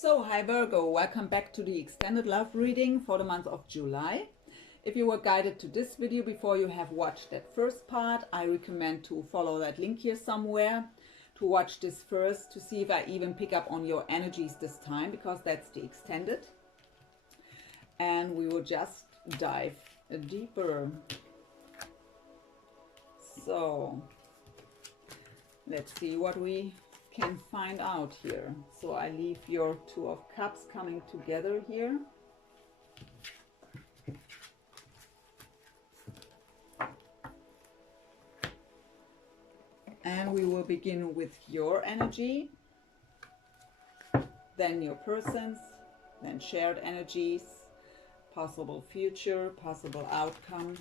So, hi Virgo, welcome back to the extended love reading for the month of July. If you were guided to this video before you have watched that first part, I recommend to follow that link here somewhere to watch this first, to see if I even pick up on your energies this time, because that's the extended. And we will just dive deeper. So, let's see what we can find out here. So I leave your Two of Cups coming together here. And we will begin with your energy, then your person's, then shared energies, possible future, possible outcome,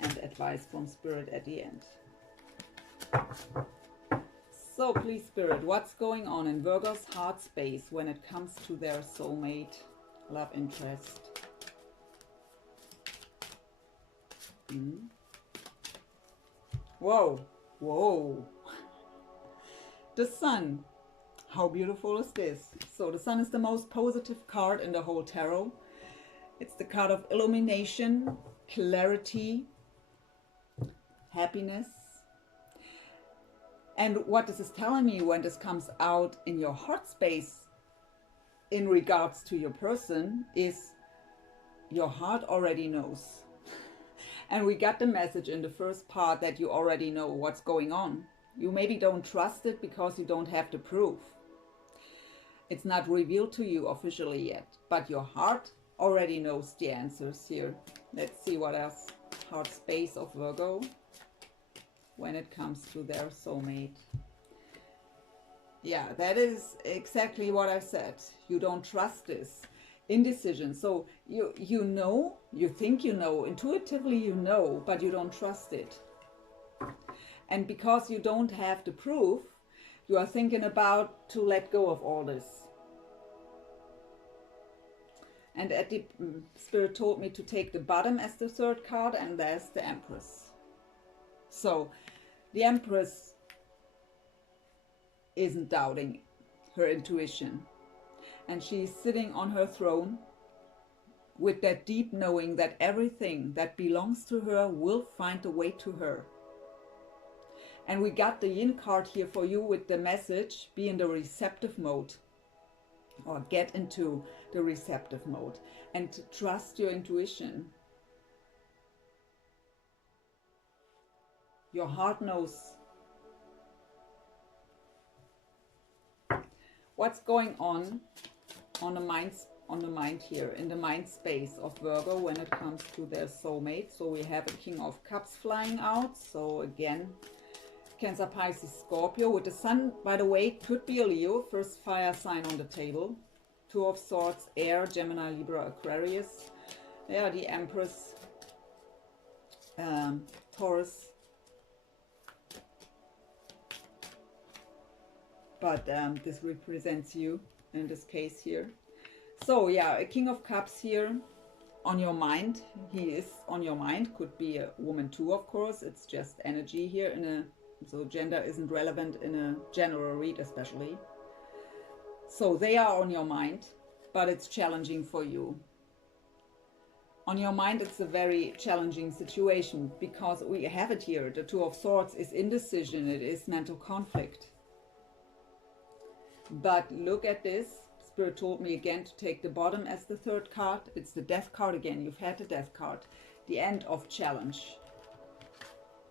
and advice from Spirit at the end. So please, Spirit, what's going on in Virgo's heart space when it comes to their soulmate, love interest? Whoa, whoa. The Sun. How beautiful is this? So the Sun is the most positive card in the whole tarot. It's the card of illumination, clarity, happiness. And what this is telling me when this comes out in your heart space in regards to your person is your heart already knows. And we got the message in the first part that you already know what's going on. You maybe don't trust it because you don't have the proof. It's not revealed to you officially yet, but your heart already knows the answers here. Let's see what else. Heart space of Virgo when it comes to their soulmate. Yeah, that is exactly what I said. You don't trust this. Indecision. So you know, you think you know, intuitively you know, but you don't trust it. And because you don't have the proof, you are thinking about to let go of all this. And at the Spirit told me to take the bottom as the third card, and there's the Empress. So the Empress isn't doubting her intuition, and she's sitting on her throne with that deep knowing that everything that belongs to her will find a way to her. And we got the Yin card here for you with the message, be in the receptive mode, or get into the receptive mode and trust your intuition. Your heart knows what's going on the mind here, in the mind space of Virgo when it comes to their soulmate. So we have a King of Cups flying out. So again, Cancer, Pisces, Scorpio with the Sun, by the way, could be a Leo, first fire sign on the table. Two of Swords, Air, Gemini, Libra, Aquarius. Yeah, the Empress, Taurus. But this represents you in this case here. So yeah, a King of Cups here on your mind. He is on your mind. Could be a woman too, of course. It's just energy here so gender isn't relevant in a general read especially. So they are on your mind, but it's challenging for you. On your mind, it's a very challenging situation because we have it here. The Two of Swords is indecision. It is mental conflict. But look at this. Spirit told me again to take the bottom as the third card. It's the Death card again. You've had the Death card. The end of challenge.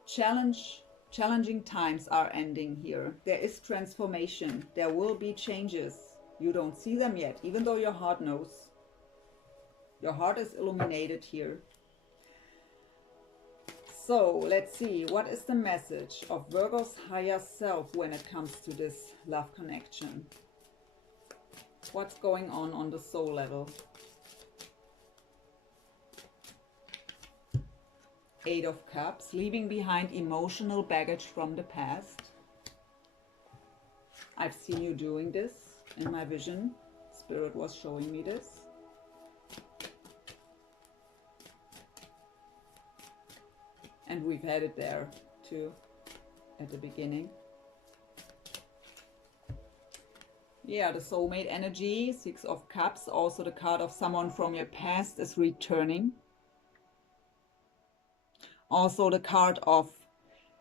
Challenging times are ending here. There is transformation. There will be changes. You don't see them yet, even though your heart knows. Your heart is illuminated here. So let's see, what is the message of Virgo's higher self when it comes to this love connection? What's going on the soul level? Eight of Cups, leaving behind emotional baggage from the past. I've seen you doing this in my vision. Spirit was showing me this. And we've had it there too at the beginning. Yeah, the soulmate energy, Six of Cups, also the card of someone from your past is returning. Also the card of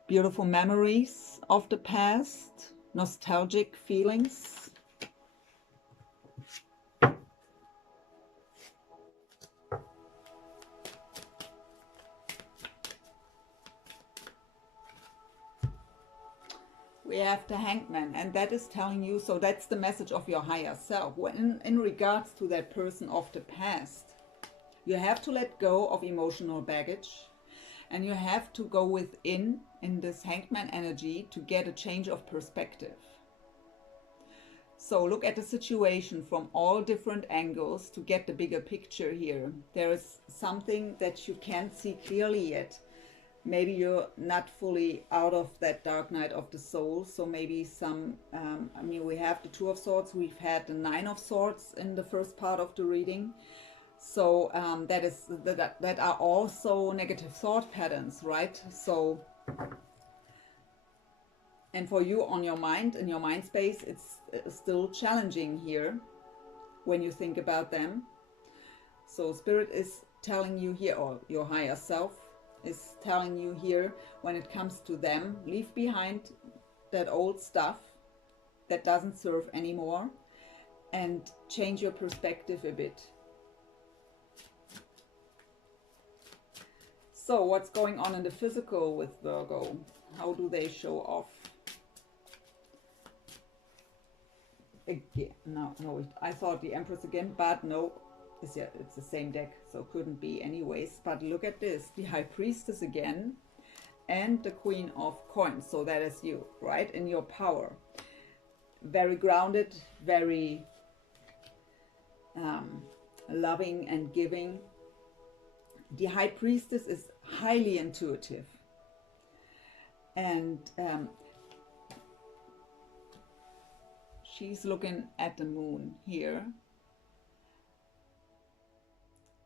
beautiful memories of the past, nostalgic feelings. We have the Hangman, and that is telling you, so that's the message of your higher self. When in regards to that person of the past, you have to let go of emotional baggage, and you have to go within in this Hangman energy to get a change of perspective. So look at the situation from all different angles to get the bigger picture here. There is something that you can't see clearly yet. Maybe you're not fully out of that dark night of the soul. So maybe some, I mean, we have the Two of Swords. We've had the Nine of Swords in the first part of the reading. So that are also negative thought patterns, right? So, and for you on your mind, in your mind space, it's still challenging here when you think about them. So Spirit is telling you here, or your higher self is telling you here, when it comes to them, leave behind that old stuff that doesn't serve anymore and change your perspective a bit. So what's going on in the physical with Virgo? How do they show off? Again, no, I thought the Empress again, but no. Yeah, it's the same deck, so couldn't be anyways. But look at this, the High Priestess again and the Queen of Coins. So that is you, right, in your power. Very grounded, very loving and giving. The High Priestess is highly intuitive, and she's looking at the moon here.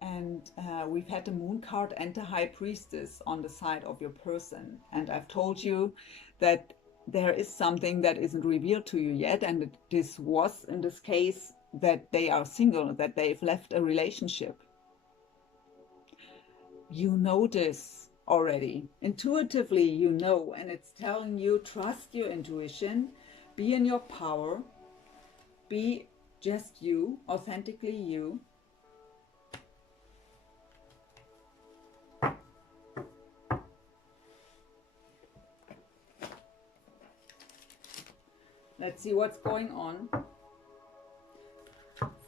And we've had the Moon card and the High Priestess on the side of your person. And I've told you that there is something that isn't revealed to you yet. And this was, in this case, that they are single, that they've left a relationship. You know this already. Intuitively, you know. And it's telling you, trust your intuition. Be in your power. Be just you, authentically you. Let's see what's going on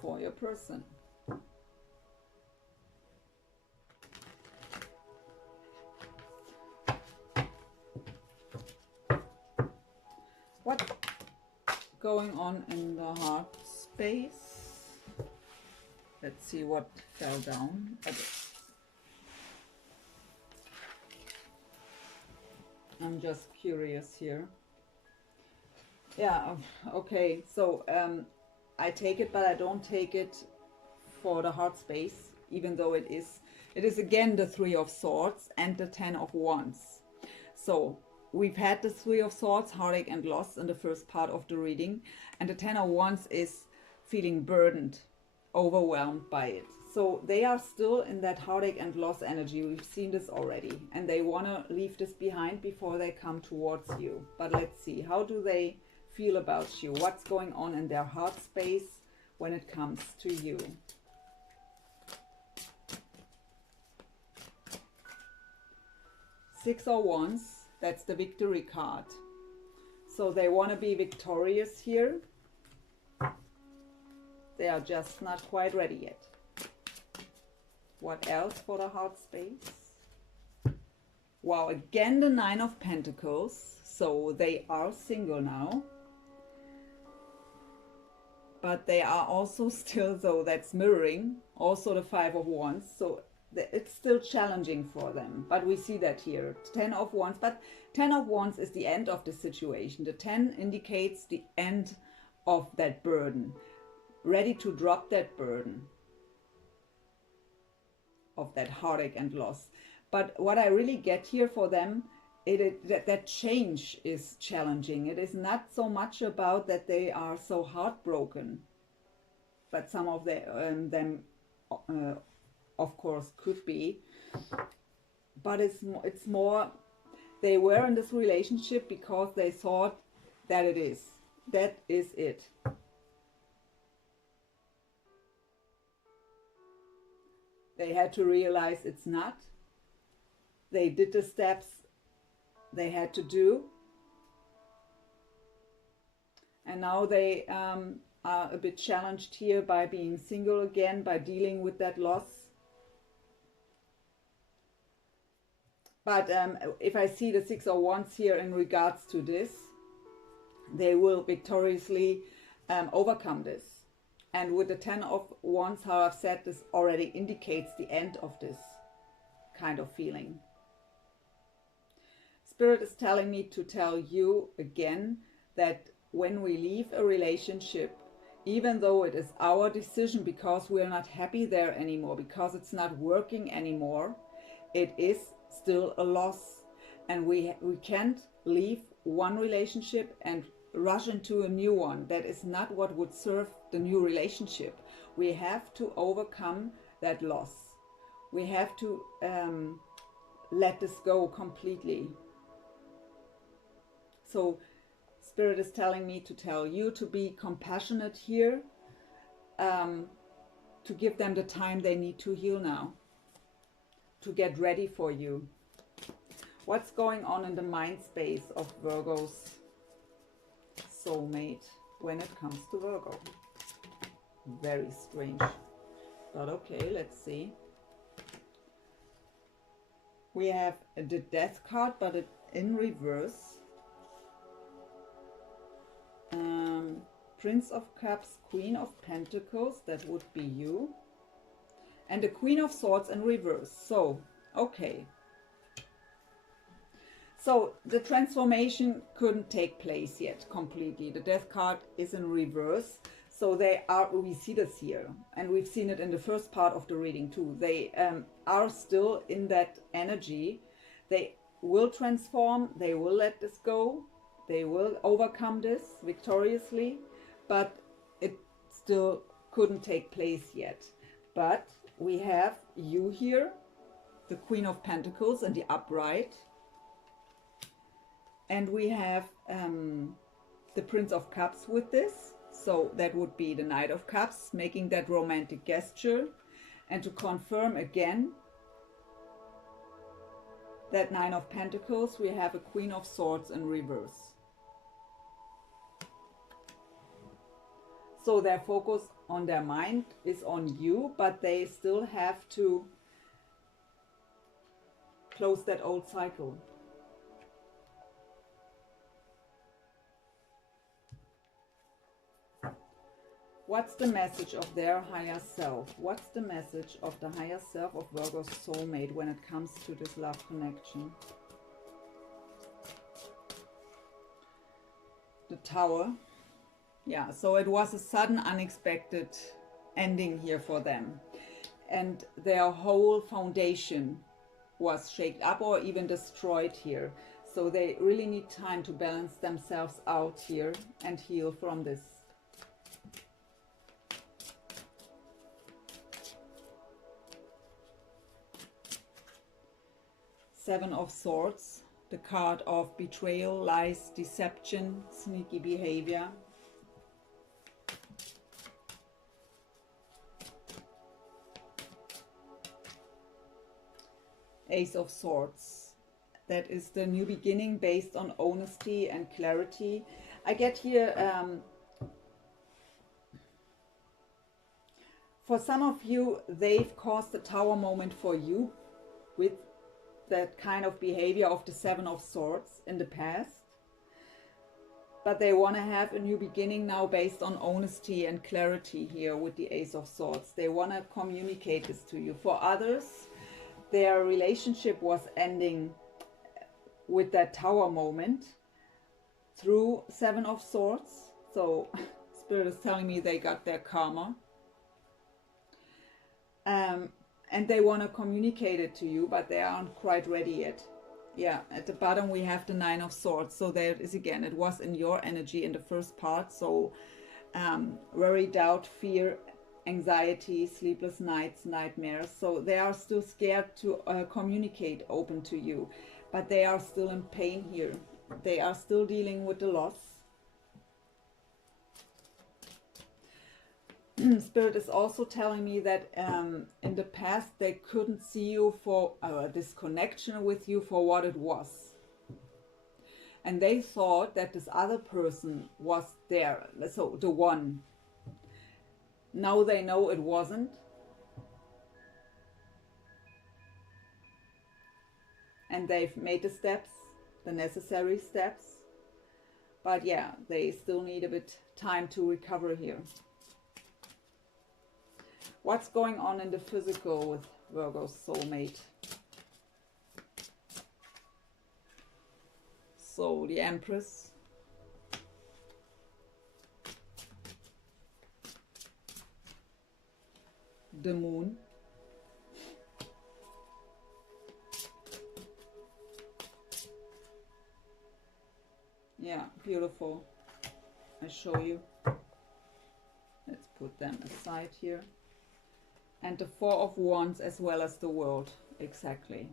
for your person. What's going on in the heart space? Let's see what fell down. Okay. I'm just curious here. Yeah, okay, so I take it, but I don't take it for the heart space, even though it is again the Three of Swords and the Ten of Wands. So we've had the Three of Swords, heartache and loss, in the first part of the reading, and the Ten of Wands is feeling burdened, overwhelmed by it. So they are still in that heartache and loss energy. We've seen this already, and they want to leave this behind before they come towards you. But let's see, how do they feel about you? What's going on in their heart space when it comes to you? Six of Wands, that's the victory card. So they want to be victorious here. They are just not quite ready yet. What else for the heart space? Wow, again the Nine of Pentacles. So they are single now. But they are also still, so that's mirroring, also the Five of Wands. So it's still challenging for them. But we see that here, Ten of Wands. But Ten of Wands is the end of the situation. The 10 indicates the end of that burden. Ready to drop that burden of that heartache and loss. But what I really get here for them that change is challenging. It is not so much about that they are so heartbroken, but some of them, of course, could be. But it's more, they were in this relationship because they thought that that is it. They had to realize it's not. They did the steps they had to do. And now they are a bit challenged here by being single again, by dealing with that loss. But if I see the 6 of Wands here in regards to this, they will victoriously overcome this. And with the 10 of Wands, how I've said, this already indicates the end of this kind of feeling. Spirit is telling me to tell you again that when we leave a relationship, even though it is our decision because we're not happy there anymore, because it's not working anymore, it is still a loss. And we can't leave one relationship and rush into a new one. That is not what would serve the new relationship. We have to overcome that loss. We have to let this go completely. So Spirit is telling me to tell you to be compassionate here, to give them the time they need to heal now, to get ready for you. What's going on in the mind space of Virgo's soulmate when it comes to Virgo? Very strange, but okay, let's see. We have the Death card, but in reverse. Prince of Cups, Queen of Pentacles, that would be you, and the Queen of Swords in reverse. So okay, so the transformation couldn't take place yet completely. The Death card is in reverse, so we see this here, and we've seen it in the first part of the reading too. They are still in that energy. They will transform, they will let this go, they will overcome this victoriously, but it still couldn't take place yet. But we have you here, the Queen of Pentacles in the upright, and we have the Prince of Cups with this. So that would be the Knight of Cups, making that romantic gesture. And to confirm again that 9 of Pentacles, we have a Queen of Swords in reverse. So their focus on their mind is on you, but they still have to close that old cycle. What's the message of their higher self? What's the message of the higher self of Virgo's soulmate when it comes to this love connection? The Tower. Yeah, so it was a sudden, unexpected ending here for them. And their whole foundation was shaken up or even destroyed here. So they really need time to balance themselves out here and heal from this. Seven of Swords, the card of betrayal, lies, deception, sneaky behavior. Ace of Swords, that is the new beginning based on honesty and clarity. I get here, for some of you, they've caused a Tower moment for you with that kind of behavior of the Seven of Swords in the past. But they want to have a new beginning now based on honesty and clarity here with the Ace of Swords. They want to communicate this to you. For others, their relationship was ending with that Tower moment through Seven of Swords. So Spirit is telling me they got their karma. And they want to communicate it to you, but they aren't quite ready yet. Yeah, at the bottom we have the Nine of Swords. So there is again, it was in your energy in the first part. So worry, doubt, fear, anxiety, sleepless nights, nightmares. So they are still scared to communicate open to you, but they are still in pain here. They are still dealing with the loss. Spirit is also telling me that in the past they couldn't see you for this connection with you for what it was. And they thought that this other person was there, so the one. Now they know it wasn't. And they've made the steps, the necessary steps. But yeah, they still need a bit time to recover here. What's going on in the physical with Virgo's soulmate? So the Empress. The Moon. Yeah, beautiful. I show you. Let's put them aside here. And the Four of Wands as well as the World. Exactly.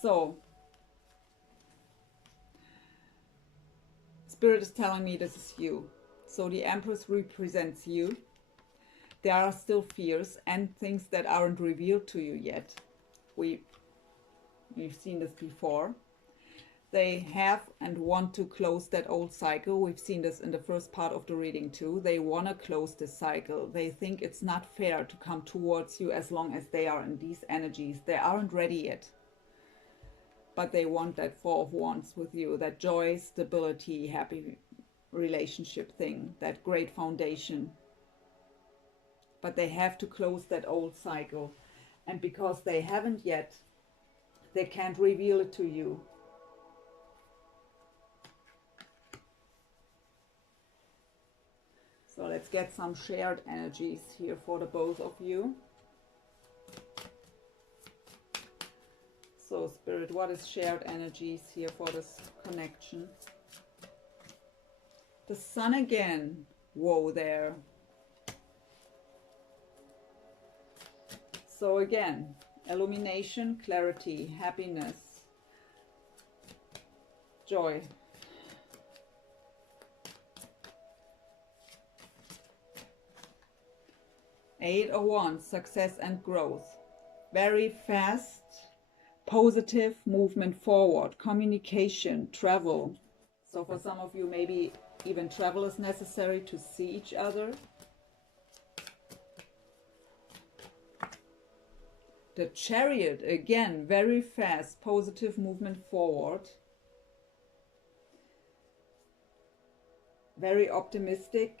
So, Spirit is telling me this is you. So the Empress represents you. There are still fears and things that aren't revealed to you yet. We've seen this before. They have and want to close that old cycle. We've seen this in the first part of the reading too. They want to close this cycle. They think it's not fair to come towards you as long as they are in these energies. They aren't ready yet. But they want that Four of Wands with you. That joy, stability, happy relationship thing. That great foundation. But they have to close that old cycle. And because they haven't yet, they can't reveal it to you. So let's get some shared energies here for the both of you. So Spirit, what is shared energies here for this connection? The Sun again. Whoa there. So again, illumination, clarity, happiness, joy. Eight of Wands, success and growth. Very fast, positive movement forward, communication, travel. So for some of you, maybe even travel is necessary to see each other. The Chariot, again, very fast, positive movement forward. Very optimistic.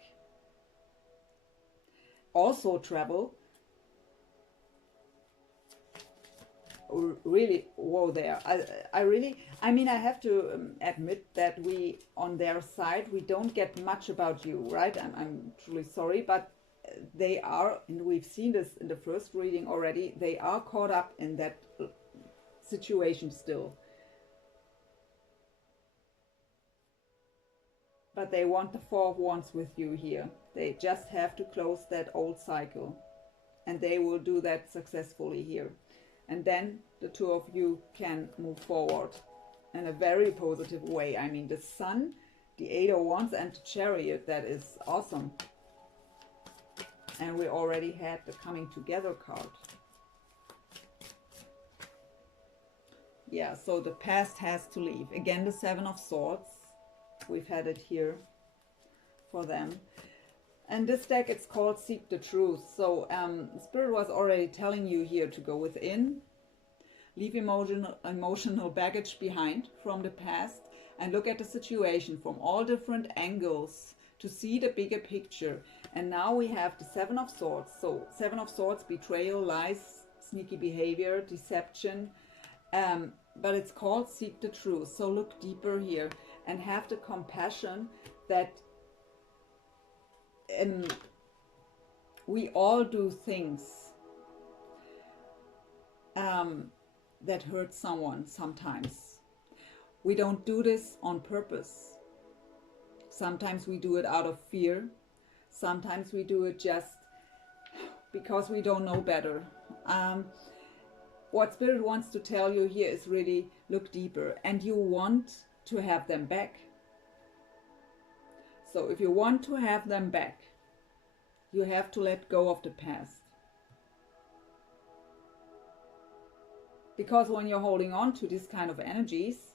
Also travel. Really, whoa there. I mean, I have to admit that we, on their side, we don't get much about you, right? I'm truly sorry, but they are, and we've seen this in the first reading already, they are caught up in that situation still. But they want the Four of Wands with you here. They just have to close that old cycle. And they will do that successfully here. And then the two of you can move forward in a very positive way. I mean, the Sun, the Eight of Wands and the Chariot, that is awesome. And we already had the Coming Together card. Yeah, so the past has to leave. Again, the Seven of Swords. We've had it here for them. And this deck, it's called Seek the Truth. So Spirit was already telling you here to go within, leave emotional baggage behind from the past, and look at the situation from all different angles to see the bigger picture. And now we have the Seven of Swords. So Seven of Swords, betrayal, lies, sneaky behavior, deception. But it's called Seek the Truth. So look deeper here and have the compassion that we all do things that hurts someone sometimes. We don't do this on purpose. Sometimes we do it out of fear. Sometimes we do it just because we don't know better. What Spirit wants to tell you here is really look deeper, and you want to have them back. So if you want to have them back, you have to let go of the past. Because when you're holding on to this kind of energies,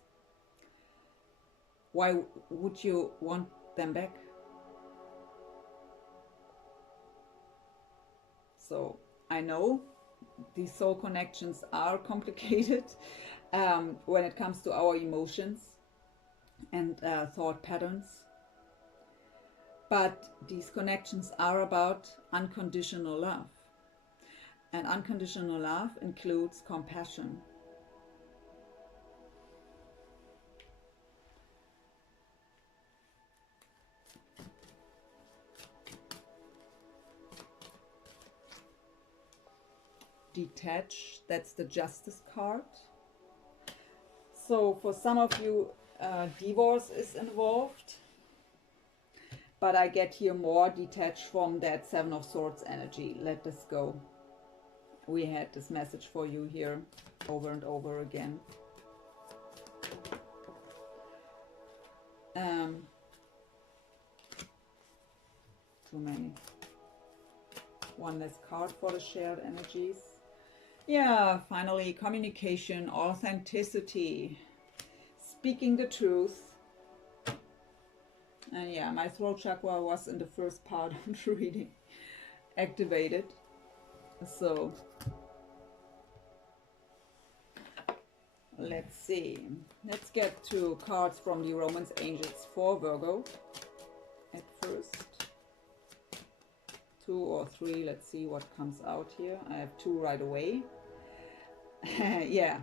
why would you want them back? So I know these soul connections are complicated when it comes to our emotions and thought patterns. But these connections are about unconditional love. And unconditional love includes compassion. Detach, that's the Justice card. So for some of you, divorce is involved. But I get here more detached from that Seven of Swords energy. Let this go. We had this message for you here over and over again. Too many. One less card for the shared energies. Yeah, finally, communication, authenticity, speaking the truth. And yeah, my throat chakra was in the first part of the reading activated. So let's see. Let's get to cards from the Romance Angels for Virgo at first. 2 or 3. Let's see what comes out here. I have 2 right away. Yeah.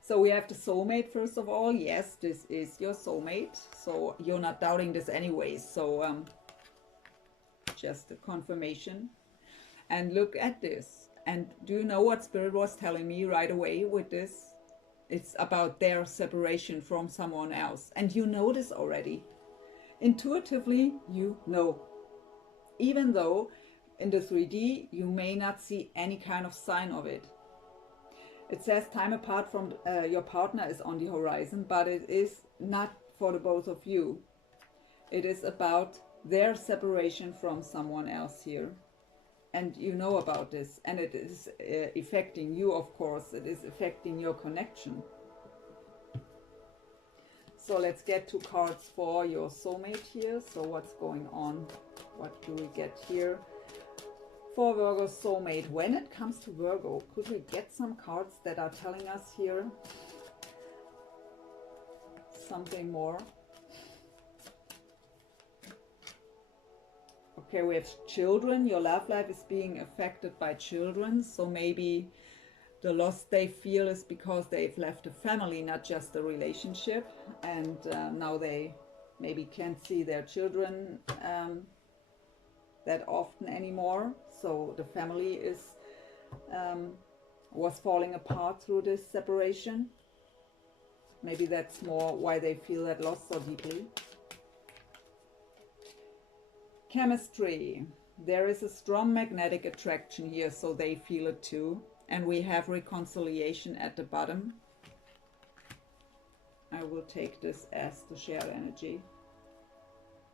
So we have the soulmate first of all. Yes, this is your soulmate. So you're not doubting this anyways. So just a confirmation. And look at this. And do you know what Spirit was telling me right away with this? It's about their separation from someone else. And you know this already. Intuitively, you know. Even though in the 3D, you may not see any kind of sign of it. It says time apart from your partner is on the horizon, but it is not for the both of you. It is about their separation from someone else here. And you know about this, and it is affecting you, of course. It is affecting your connection. So let's get 2 cards for your soulmate here. So what's going on? What do we get here? For Virgo soulmate, when it comes to Virgo, could we get some cards that are telling us here something more? Okay, we have children. Your love life is being affected by children. So maybe the loss they feel is because they've left a family, not just a relationship. And now they maybe can't see their children that often anymore. So the family was falling apart through this separation. Maybe that's more why they feel that loss so deeply. Chemistry. There is a strong magnetic attraction here, so they feel it too. And we have reconciliation at the bottom. I will take this as the shared energy.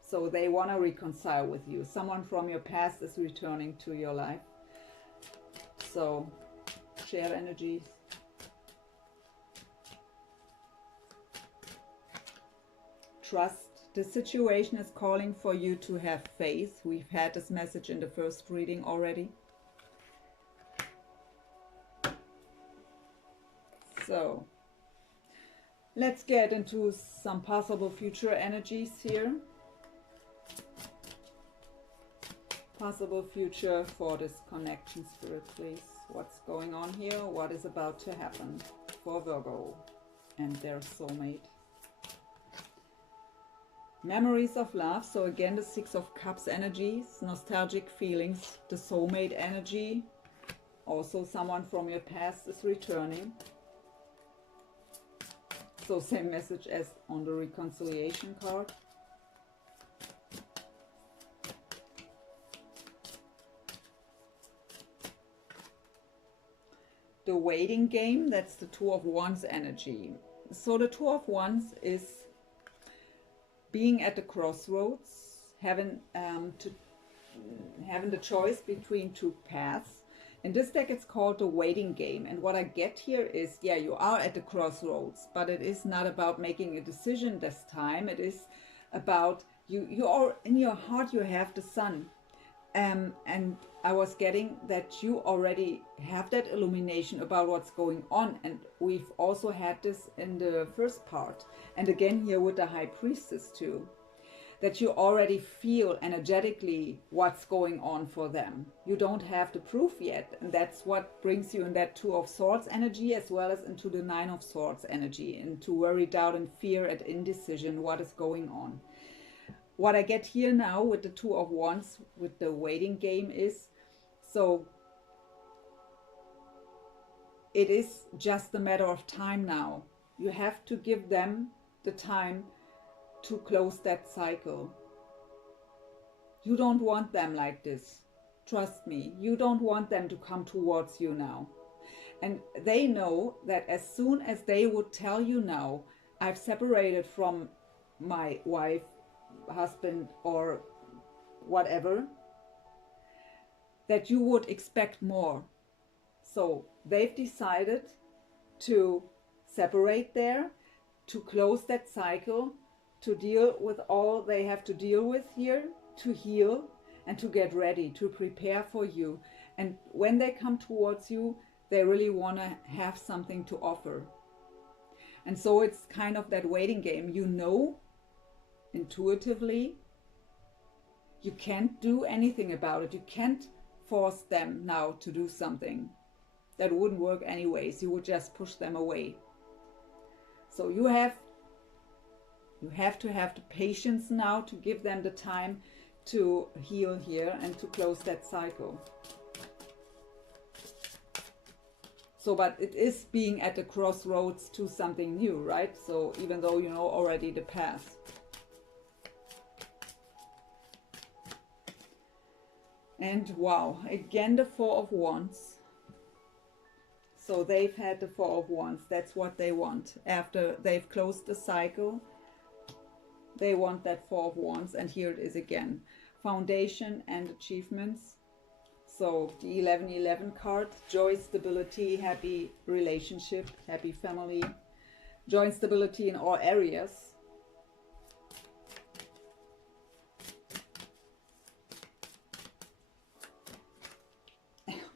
So they want to reconcile with you. Someone from your past is returning to your life. So, share energies. Trust. The situation is calling for you to have faith. We've had this message in the first reading already. So, let's get into some possible future energies here. Possible future for this connection, Spirit, please. What's going on here? What is about to happen for Virgo and their soulmate? Memories of love. So again, the 6 of Cups energies, nostalgic feelings, the soulmate energy, Also someone from your past is returning. So same message as on the reconciliation card. The waiting game, that's the Two of Wands energy. So the Two of Wands is being at the crossroads, having the choice between two paths. In this deck it's called the waiting game, and what I get here is, yeah, you are at the crossroads, but it is not about making a decision this time. It is about you are in your heart, you have the sun, and I was getting that you already have that illumination about what's going on, and we've also had this in the first part, and again here with the High Priestess too, that you already feel energetically what's going on for them. You don't have the proof yet, and that's what brings you in that Two of Swords energy, as well as into the Nine of Swords energy, into worry, doubt and fear and indecision, what is going on. What I get here now with the Two of Wands, with the waiting game is, so it is just a matter of time now. You have to give them the time to close that cycle. You don't want them like this. Trust me, you don't want them to come towards you now. And they know that as soon as they would tell you now, I've separated from my wife, husband, or whatever, that you would expect more. So they've decided to separate there, to close that cycle, to deal with all they have to deal with here, to heal and to get ready, to prepare for you. And when they come towards you, they really want to have something to offer. And so it's kind of that waiting game. You know, intuitively, you can't do anything about it. You can't force them now to do something. That wouldn't work anyways. You would just push them away. So you have to have the patience now to give them the time to heal here and to close that cycle. So, but it is being at the crossroads to something new, right? So even though you know already the path. And wow, again the Four of Wands. So they've had the Four of Wands. That's what they want. After they've closed the cycle, they want that Four of Wands, and here it is again. Foundation and achievements. So the 1111 card, joy, stability, happy relationship, happy family, joy and stability in all areas.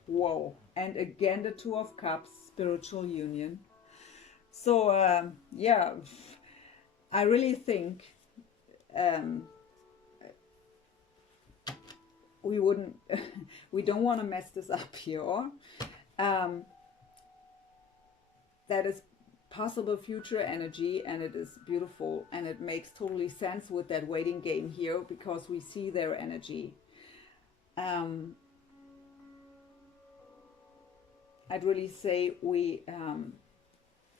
Whoa, and again the Two of Cups, spiritual union. So yeah, I really think we don't want to mess this up here. That is possible future energy, and it is beautiful, and it makes totally sense with that waiting game here, because we see their energy. I'd really say we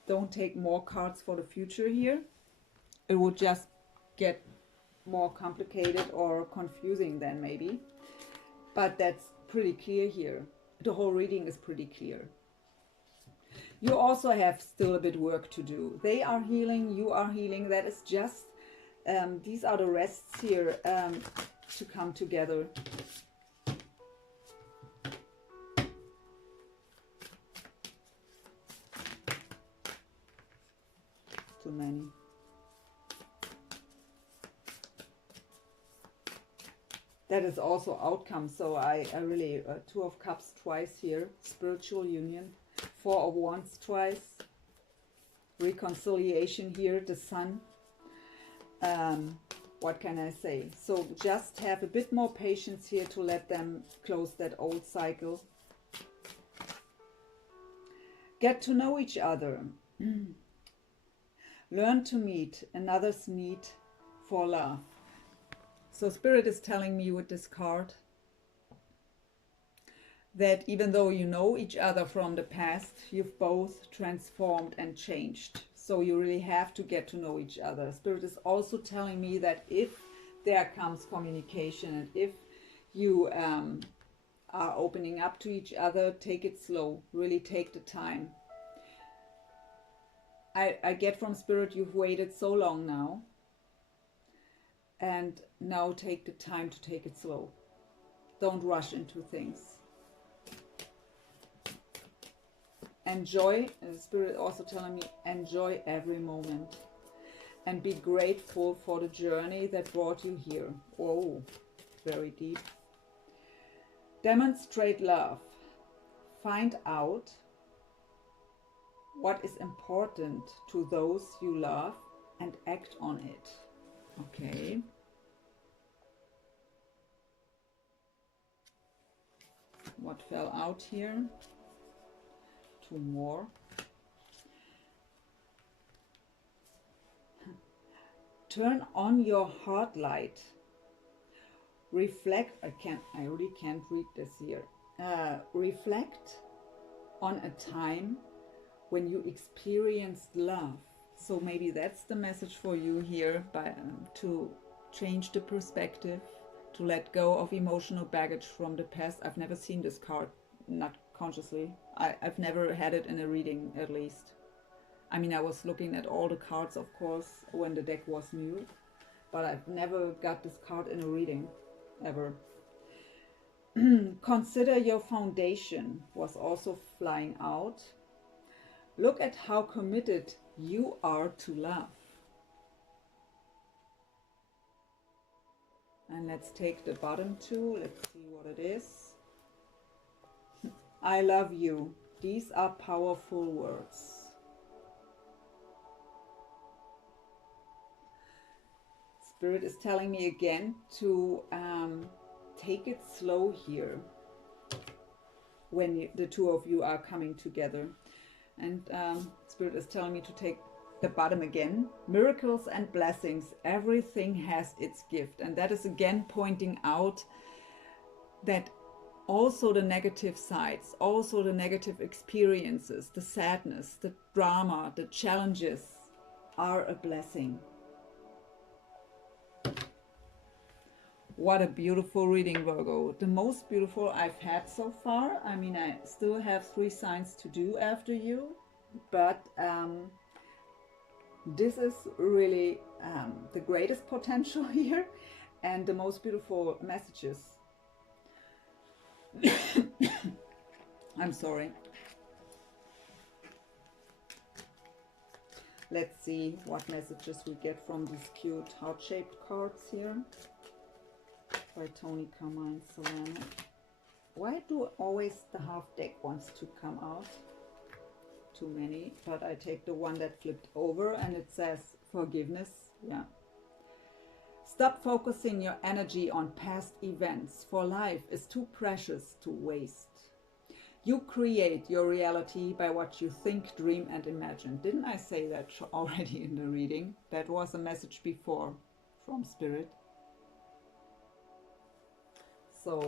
don't take more cards for the future here. It would just get more complicated or confusing then maybe. But that's pretty clear here. The whole reading is pretty clear. You also have still a bit work to do. They are healing, you are healing. That is just, these are the rests here to come together. Too many. That is also outcome. So I really, Two of Cups twice here, spiritual union, Four of Wands twice, reconciliation here, the Sun. What can I say? So just have a bit more patience here to let them close that old cycle. Get to know each other. Learn to meet another's need for love. So Spirit is telling me with this card, that even though you know each other from the past, you've both transformed and changed. So you really have to get to know each other. Spirit is also telling me that if there comes communication and if you are opening up to each other, take it slow, really take the time. I get from Spirit, you've waited so long now, and now take the time to take it slow. Don't rush into things. Enjoy, and the Spirit also telling me, enjoy every moment and be grateful for the journey that brought you here. Oh, very deep. Demonstrate love. Find out what is important to those you love and act on it. Okay. What fell out here? Two more. Turn on your heart light. Reflect. I really can't read this here. Reflect on a time when you experienced love. So maybe that's the message for you here, to change the perspective, to let go of emotional baggage from the past. I've never seen this card, not consciously. I've never had it in a reading, at least. I mean, I was looking at all the cards, of course, when the deck was new, but I've never got this card in a reading, ever. Consider your foundation was also flying out. Look at how committed you are to love. And let's take the bottom two. Let's see what it is. I love you. These are powerful words. Spirit is telling me again to take it slow here when the two of you are coming together. And Spirit is telling me to take the bottom again. Miracles and blessings. Everything has its gift. And that is again pointing out that also the negative sides, also the negative experiences, the sadness, the drama, the challenges are a blessing. What a beautiful reading, Virgo. The most beautiful I've had so far. I mean, I still have 3 signs to do after you, but this is really the greatest potential here and the most beautiful messages. I'm sorry. Let's see what messages we get from these cute heart-shaped cards here by Toni Carmine Salerno. Why do always the half deck wants to come out? Too many, but I take the one that flipped over and it says forgiveness. Yeah. Stop focusing your energy on past events, for life is too precious to waste. You create your reality by what you think, dream, and imagine. Didn't I say that already in the reading? That was a message before from Spirit. So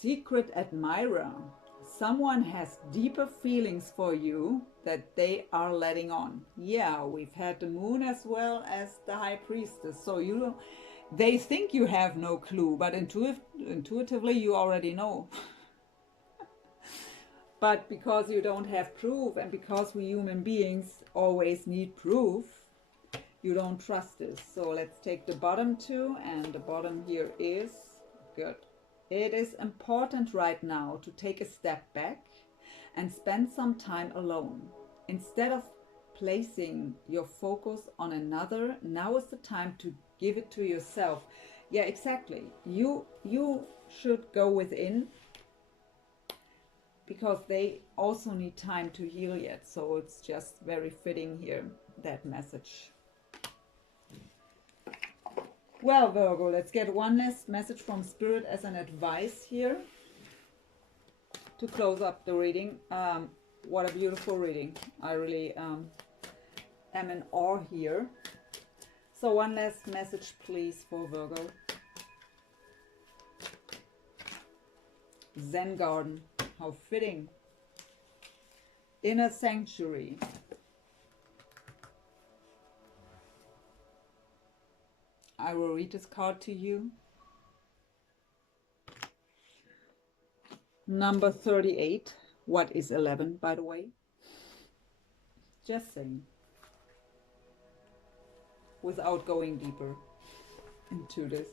secret admirer. Someone has deeper feelings for you that they are letting on. Yeah, we've had the moon as well as the high priestess. So they think you have no clue, but intuitively you already know. But because you don't have proof, and because we human beings always need proof, you don't trust this. So let's take the bottom two, and the bottom here is good. It is important right now to take a step back and spend some time alone. Instead of placing your focus on another, now is the time to give it to yourself. Yeah, exactly. You should go within, because they also need time to heal yet. So it's just very fitting here, that message. Well, Virgo, let's get one last message from Spirit as an advice here to close up the reading. what a beautiful reading. I really am in awe here. So one last message, please, for Virgo. Zen garden, how fitting. Inner sanctuary. I will read this card to you. Number 38. What is 11, by the way? Just saying. Without going deeper into this.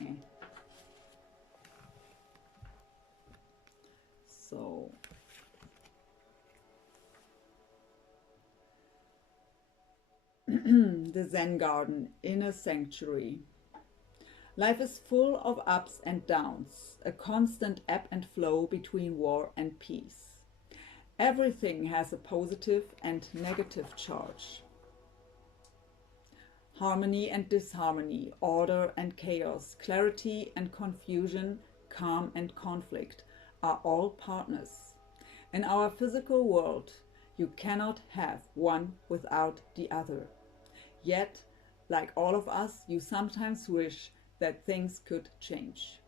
Yeah. So the Zen garden, inner sanctuary. Life is full of ups and downs, a constant ebb and flow between war and peace. Everything has a positive and negative charge. Harmony and disharmony, order and chaos, clarity and confusion, calm and conflict are all partners. In our physical world, you cannot have one without the other. Yet, like all of us, you sometimes wish that things could change.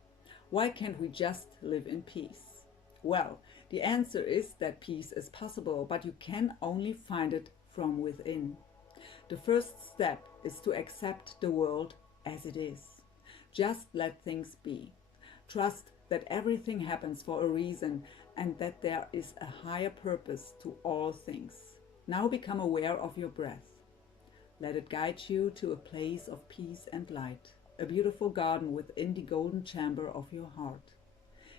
Why can't we just live in peace? Well, the answer is that peace is possible, but you can only find it from within. The first step is to accept the world as it is. Just let things be. Trust that everything happens for a reason and that there is a higher purpose to all things. Now become aware of your breath. Let it guide you to a place of peace and light, a beautiful garden within the golden chamber of your heart.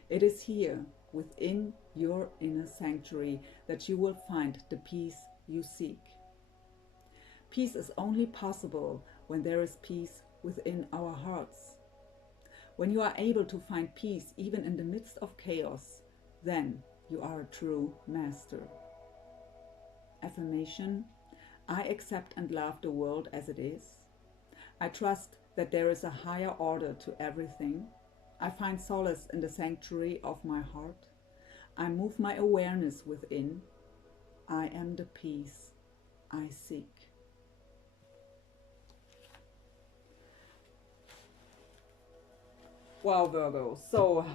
It is here, within your inner sanctuary, that you will find the peace you seek. Peace is only possible when there is peace within our hearts. When you are able to find peace even in the midst of chaos, then you are a true master. Affirmation: I accept and love the world as it is. I trust that there is a higher order to everything. I find solace in the sanctuary of my heart. I move my awareness within. I am the peace I seek. Wow, Virgo. So,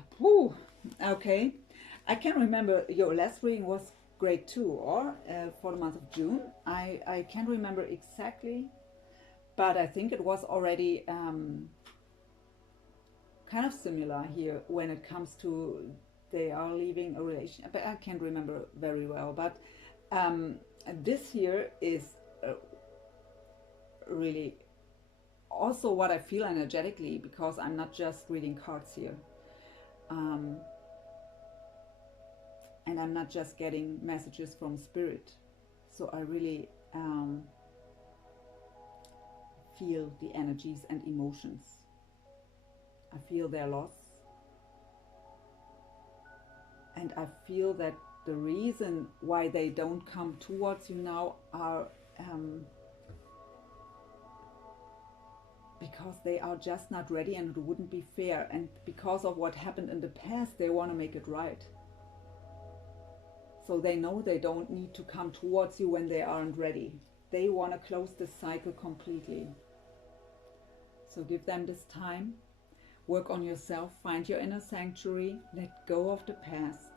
okay. I can remember your last reading was great too, or for the month of June. I can't remember exactly, but I think it was already kind of similar here when it comes to they are leaving a relation, but I can't remember very well. But this here is really also what I feel energetically, because I'm not just reading cards here. And I'm not just getting messages from spirit. So I really feel the energies and emotions. I feel their loss. And I feel that the reason why they don't come towards you now are because they are just not ready, and it wouldn't be fair. And because of what happened in the past, they want to make it right. So they know they don't need to come towards you when they aren't ready. They want to close this cycle completely. So give them this time. Work on yourself. Find your inner sanctuary. Let go of the past.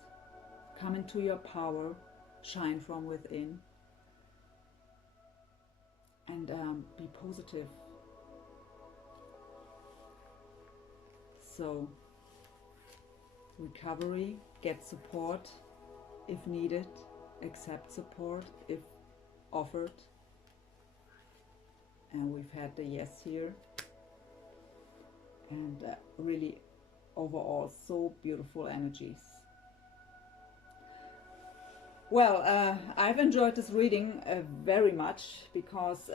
Come into your power. Shine from within. And be positive. So, recovery, get support if needed, accept support if offered. And we've had the yes here. And really, overall, so beautiful energies. Well, I've enjoyed this reading very much, because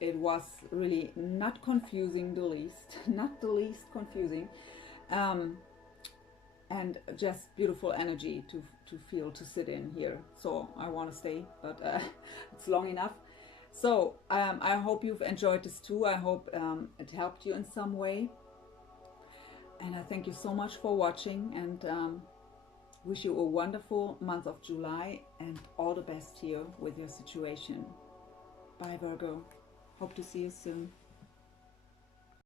it was really not confusing the least, not the least confusing, and just beautiful energy to feel, to sit in here. So I want to stay, but it's long enough. So I hope you've enjoyed this too. I hope it helped you in some way. And I thank you so much for watching, and wish you a wonderful month of July and all the best here with your situation. Bye, Virgo. Hope to see you soon.